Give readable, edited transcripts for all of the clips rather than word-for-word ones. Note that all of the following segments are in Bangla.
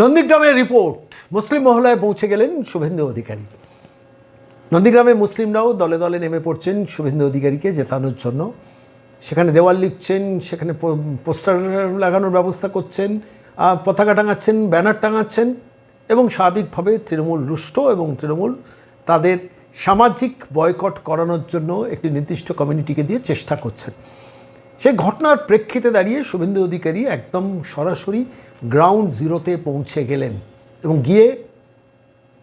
নন্দীগ্রামের রিপোর্ট, মুসলিম মহলায় পৌঁছে গেলেন শুভেন্দু অধিকারী। নন্দীগ্রামে মুসলিমরাও দলে দলে নেমে পড়ছেন শুভেন্দু অধিকারীকে জেতানোর জন্য। সেখানে দেওয়াল লিখছেন, সেখানে পোস্টার লাগানোর ব্যবস্থা করছেন, পতাকা টাঙাচ্ছেন, ব্যানার টাঙাচ্ছেন এবং স্বাভাবিকভাবে তৃণমূল রুষ্ট এবং তৃণমূল তাদের সামাজিক বয়কট করানোর জন্য একটি নির্দিষ্ট কমিউনিটিকে দিয়ে চেষ্টা করছেন। সেই ঘটনার প্রেক্ষিতে দাঁড়িয়ে শুভেন্দু অধিকারী একদম সরাসরি গ্রাউন্ড জিরোতে পৌঁছে গেলেন এবং গিয়ে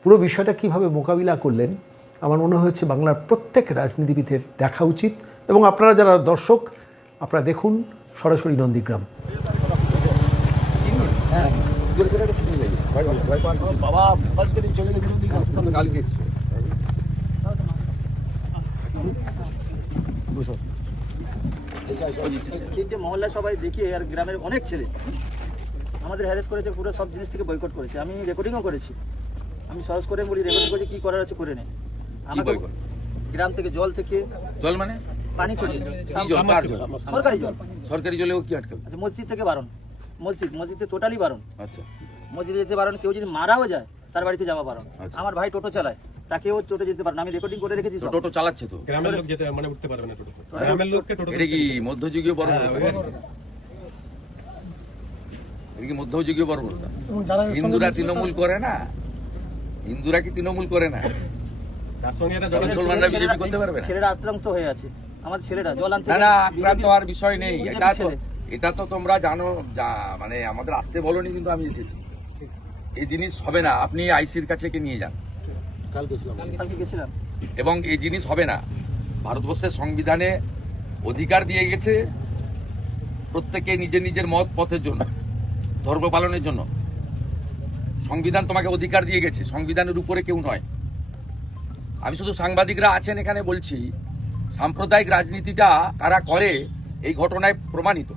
পুরো বিষয়টা কীভাবে মোকাবিলা করলেন আমার মনে হয়েছে বাংলার প্রত্যেক রাজনীতিবিদের দেখা উচিত। এবং আপনারা যারা দর্শক, আপনারা দেখুন সরাসরি নন্দীগ্রাম। তিনটে মহল্লা সবাই দেখিয়ে আর গ্রামের অনেক ছেলে আমাদের হ্যারেস করেছে, পুরো সব জিনিস থেকে বয়কট করেছে। আমি রেকর্ডিংও করেছি, আমি সহজ করে বলি রেকর্ডিং করেছি, কি করার আছে করে নেই। আমাকে গ্রাম থেকে জল মানে পানি চলে সরকারি জল, সরকারি জলেও কি আটকাবে? আচ্ছা মসজিদ থেকে বারণ, মসজিদে টোটালি বারণ। আচ্ছা, মসজিদে যেতে বারণ, কেউ যদি মারাও যায় তার বাড়িতে যাওয়া বারণ। আচ্ছা। আমার ভাই টোটো চালায়, তাকেও টোটো যেতে পারে না, আমি রেকর্ডিং করে রেখেছি। টোটো চালাচ্ছে তো গ্রামের লোক যেতে মানে উঠতে পারবে না টোটো, গ্রামের লোককে টোটো। এটা কি মধ্যযুগীয় বর্বরতা? এটা কি মধ্যযুগীয় বর্বরতা? হিন্দুরা তৃণমূল করে না? হিন্দুরা কি তৃণমূল করে না? তার সঙ্গে এটা মুসলমানরা বিজেপি করতে পারবে না? ছেলেরা আক্রান্ত হয়ে আছে, আমাদের ছেলেরা জল আনতে না না, আক্রান্ত হওয়ার বিষয় নেই। এটা তো তোমরা জানো, মানে আমাদের আসতে বলোনি, কিন্তু আমি এসেছি। এই জিনিস হবে না। আপনি আইসির কাছে নিয়ে যান, কালকে গেছিলাম, এবং এই জিনিস হবে না। ভারতবর্ষের সংবিধানে অধিকার দিয়ে গেছে প্রত্যেকে নিজের নিজের মত পথের জন্য, ধর্ম পালনের জন্য। সংবিধান তোমাকে অধিকার দিয়ে গেছে, সংবিধানের উপরে কেউ নয়। আমি শুধু সাংবাদিকরা আছেন এখানে বলছি, সাম্প্রদায়িক রাজনীতিটা কারা করে এই ঘটনায় প্রমাণিত।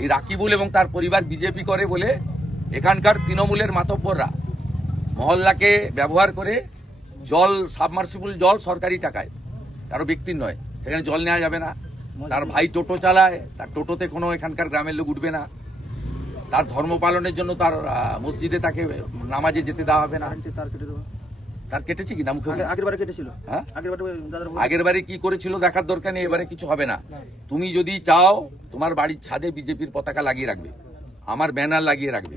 এই রাকিবুল এবং তার পরিবার বিজেপি করে বলে এখানকার তৃণমূলের মাতব্বররা মহল্লাকে ব্যবহার করে জল, সাবমার্সিবল জল সরকারি টাকায়, কারো ব্যক্তির নয়, সেখানে জল নেওয়া যাবে না। তার ভাই টোটো চালায়, তার টোটোতে কোনো এখানকার গ্রামের লোক উঠবে না। তার ধর্ম পালনের জন্য তার মসজিদে তাকে নামাজে যেতে দেওয়া হবে না। তার কেটেছে কি না মুখে? আগের বারে কেটেছিল। হ্যাঁ, আগের বারে কি করেছিল দেখার দরকার নেই, এবারে কিছু হবে না। তুমি যদি চাও তোমার বাড়ির ছাদে বিজেপির পতাকা লাগিয়ে রাখবে, আমার ব্যানার লাগিয়ে রাখবে।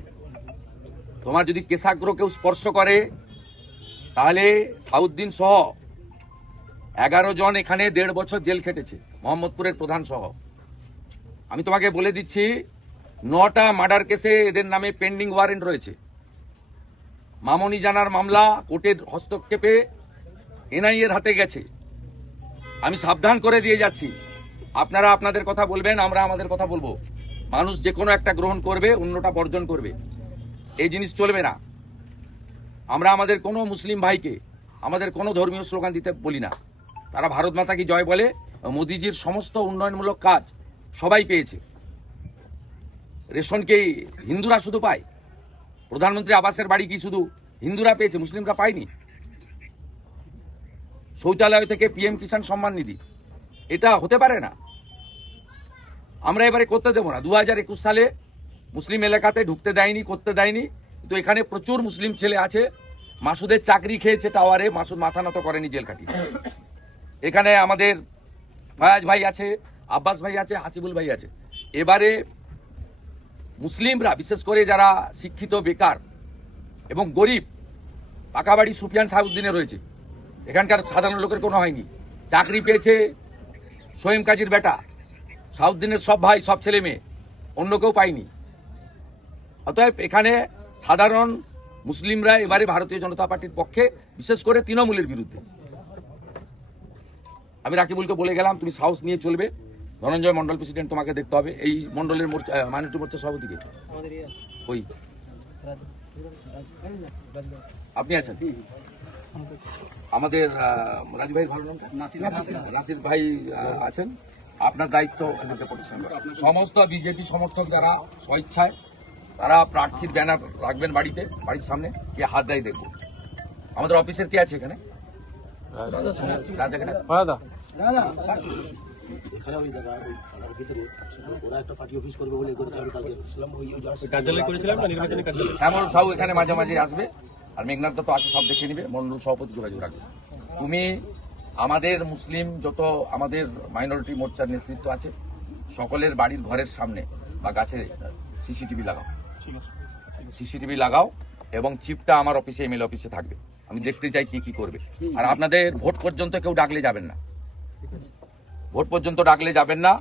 তোমার যদি কেশাগ্র কেউ স্পর্শ করে তাহলে সাউদ্দিন সহ 11 জন এখানে 1.5 বছর জেল খেটেছে, মোহাম্মদপুরের প্রধান সহ। আমি তোমাকে বলে দিচ্ছি, 9টা মার্ডার কেসে এদের নামে পেন্ডিং ওয়ারেন্ট রয়েছে। মামনি জানার মামলা কোর্টের হস্তক্ষেপে এনআইএর হাতে গেছে। আমি সাবধান করে দিয়ে যাচ্ছি, আপনারা আপনাদের কথা বলবেন, আমরা আমাদের কথা বলবো। মানুষ যে কোনো একটা গ্রহণ করবে, অন্যটা বর্জন করবে। এই জিনিস চলবে না। আমরা আমাদের কোনো মুসলিম ভাইকে আমাদের কোনো ধর্মীয় স্লোগান দিতে বলি না। তারা ভারত মাতা কি জয় বলে, মোদিজির সমস্ত উন্নয়নমূলক কাজ সবাই পেয়েছে। রেশনকে হিন্দুরা শুধু পায়, প্রধানমন্ত্রী আবাসের বাড়ি কি শুধু হিন্দুরা পেয়েছে, মুসলিমরা পায়নি? শৌচালয় থেকে পিএম কিষাণ সম্মান নিধি, এটা হতে পারে না। আমরা এবারে করতে দেবো না। 2021 সালে মুসলিম এলাকাতে ঢুকতে দেয়নি, করতে দেয়নি, কিন্তু এখানে প্রচুর মুসলিম ছেলে আছে। মাসুদের চাকরি খেয়েছে টাওয়ারে, মাসুদ মাথা নত করেনি, জেল কাটি। এখানে আমাদের ফায়াজ ভাই আছে, আব্বাস ভাই আছে, হাসিবুল ভাই আছে। এবারে মুসলিমরা, বিশেষ করে যারা শিক্ষিত, বেকার এবং গরিব, পাকা বাড়ি সুফিয়ান সাউদ্দিনে রয়েছে, এখানকার সাধারণ লোকের কোনো হয়নি। চাকরি পেয়েছে সোয়েম কাজীর বেটা, সাউদ্দিনের সব ভাই, সব ছেলে মেয়ে, অন্য কেউ পায়নি। অতএব এখানে সাধারণ মুসলিমরা এবারে ভারতীয় জনতা পার্টির পক্ষে, বিশেষ করে তৃণমূলের বিরুদ্ধে। আমি রাকিবুলকে বলে গেলাম, তুমি সাহস নিয়ে চলবে। ধনঞ্জয় মন্ডল প্রেসিডেন্ট, তোমাকে দেখতে হবে। এই মন্ডলের মাইনরিটি মোর্চার সভাপতিকে ওই আপনি আছেন, আমাদের রাজু ভাই, ভালো নাম নাসির ভাই আছেন। আপনার দায়িত্ব এদেরকে প্রোটেকশন করা। সমস্ত বিজেপি সমর্থক যারা স্বেচ্ছায়, তারা প্রার্থীর ব্যানার রাখবেন বাড়িতে, বাড়ির সামনে। কে হাত দেয় দেখবো। আমাদের অফিসের কে আছে এখানে? এখানে ওই দাদা ওই থানার ভিতরে ওরা একটা পার্টি অফিস করবে বলে করেছে। আমি কালকে বলছিলাম ওই কার্যালয় করেছিলাম না নির্বাচনী কার্যালয়? শ্যামল সাহু এখানে মাঝে মাঝে আসবে, আর মেঘনাথ তো আছে, সব দেখে নিবে। মন্ডল সভাপতি যোগাযোগ রাখবে। তুমি আমাদের মুসলিম যত আমাদের মাইনরিটি মোর্চার নেতৃত্ব আছে, সকলের বাড়ির ঘরের সামনে বা গাছে সিসিটিভি লাগাও, ঠিক আছে। সিসিটিভি লাগাও, এবং চিপটা আমার অফিসে, এমএলএ অফিসে থাকবে। আমি দেখতে চাই কি কি করবে। আর আপনাদের ভোট পর্যন্ত কেউ ডাকলে যাবেন না, ভোট পর্যন্ত ডাকলে যাবেন না।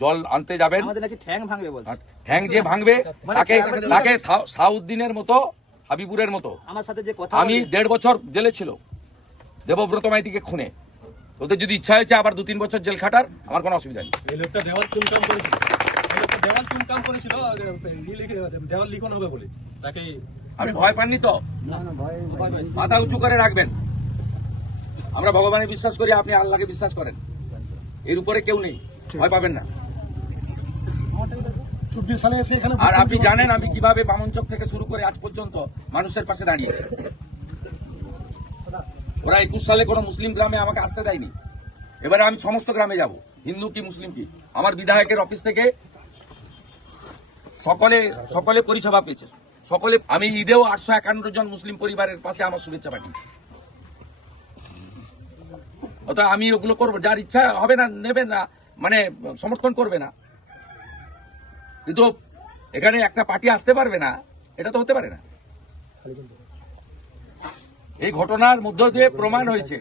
জল আনতে যাবেন, আমাদের নাকি ঠ্যাং ভাঙবে বলছে। ঠ্যাং যে ভাঙবে তাকে তাকে সাউদ্দিনের মতো, হাবিবুরের মতো। আমার সাথে যে কথা আমি 1.5 বছর জেলে ছিল দেবব্রত মাইতিকে খুনে। ওদের যদি ইচ্ছা হয়েছে আবার 2-3 বছর জেল খাটার, আমার কোনো অসুবিধা নেই। এই লোকটা দেওয়াল চুনকাম করেছিল, এই লোকটা দেওয়াল চুনকাম করেছিল দেওয়াল লিখন হবে বলে। তাকে আপনি ভয় পাননি তো? মাথা উঁচু করে রাখবেন। আমরা ভগবানে বিশ্বাস করি, আপনি আল্লাহকে বিশ্বাস করেন। এর উপরে কেউ নেই, ভয় পাবেন না। 24 সালে এসে এখানে আর আপনি জানেন আমি কিভাবে বামনচক থেকে শুরু করে আজ পর্যন্ত মানুষের পাশে দাঁড়িয়েছি। ওরা 21 সালে কোনো মুসলিম গ্রামে আমাকে আসতে দেয়নি। এবারে আমি সমস্ত গ্রামে যাব, হিন্দু কি মুসলিম কি। আমার বিধায়কের অফিস থেকে সকলে পরিষেবা পেয়েছে, সকলে। আমি ঈদেও 851 জন মুসলিম পরিবারের পাশে আমার শুভেচ্ছা পাঠিয়েছি। অতএব আমি ওগুলো করবো, যার ইচ্ছা হবে না নেবে না, মানে সমর্থন করবে না। কিন্তু এখানে একটা পার্টি আসতে পারবে না, এটা তো হতে পারে না। এই ঘটনার মধ্য দিয়ে প্রমাণ হয়েছে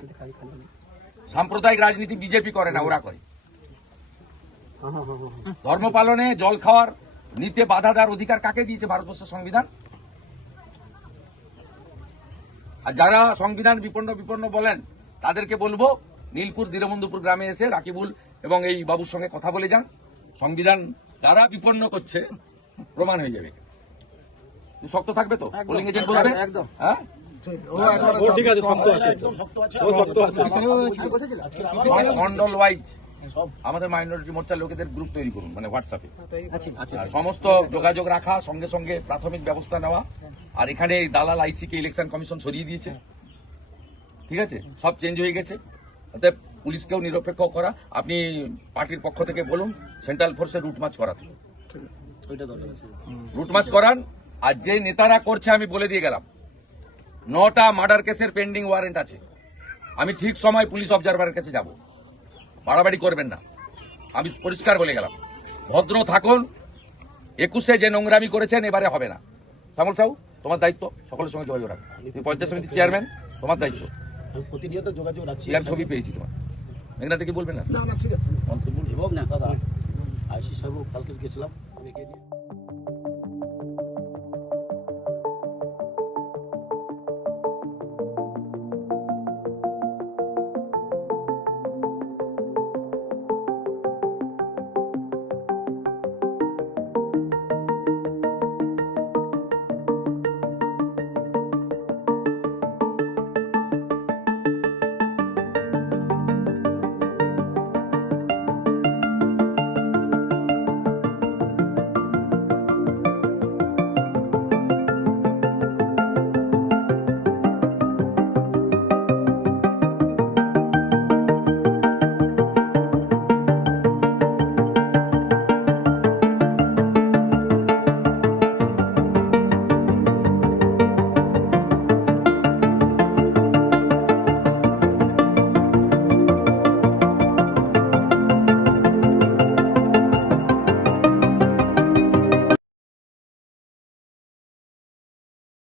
সাম্প্রদায়িক রাজনীতি বিজেপি করে না, ওরা করে। ধর্ম পালনে, জল খাওয়ার নিতে বাধা দেওয়ার অধিকার কাকে দিয়েছে ভারতবর্ষের সংবিধান? আর যারা সংবিধান বিপন্ন বলেন, তাদেরকে বলবো নীলপুর দীনবন্ধুপুর গ্রামে এসে রাকিবুল এবং এই বাবুর সঙ্গে কথা বলে যান। সংবিধান যারা বিপন্ন করছে প্রমাণ হয়ে যাবে। শক্ত থাকবে তো? পোলিং এজেন্ট বলবে একদম। হ্যাঁ, ও ঠিক আছে, শক্ত আছে, একদম শক্ত আছে। ও শক্ত আছে। আজকে আবার মন্ডল ওয়াইজ আমাদের মাইনরিটি মোর্চার লোকেদের গ্রুপ তৈরি করুন, মানে হোয়াটসঅ্যাপে। আর সমস্ত যোগাযোগ রাখা, সঙ্গে সঙ্গে প্রাথমিক ব্যবস্থা নেওয়া। আর এখানে এই দালাল আইসিকে ইলেকশন কমিশন সরিয়ে দিয়েছে, ঠিক আছে, সব চেঞ্জ হয়ে গেছে। অতএব পুলিশকেও নিরপেক্ষ করা। আপনি পার্টির পক্ষ থেকে বলুন সেন্ট্রাল ফোর্সের রুট মার্চ করাতে, রুট মার্চ করান। আর যে নেতারা করছে আমি বলে দিয়ে গেলাম, 9টা মার্ডার কেসের পেন্ডিং ওয়ারেন্ট আছে। আমি ঠিক সময় পুলিশ অবজারভারের কাছে যাব, বাড়াবাড়ি করবেন না। আমি পরিষ্কার বলে গেলাম, ভদ্র থাকুন। 21-এ যে নোংরামি করেছেন এবারে হবে না। শ্যামল সাহু, তোমার দায়িত্ব সকলের সঙ্গে যোগাযোগ রাখা। তুমি পঞ্চায়েত সমিতির চেয়ারম্যান, তোমার দায়িত্ব। আমি প্রতিনিয়ত যোগাযোগ রাখছি। এর ছবি পেয়েছি তোমার। মেঘনাথ কি বলবে না? না ঠিক আছে। মন্তব্য এবং দাদা আইসি সাহেব কালকে গেছিলাম, আমি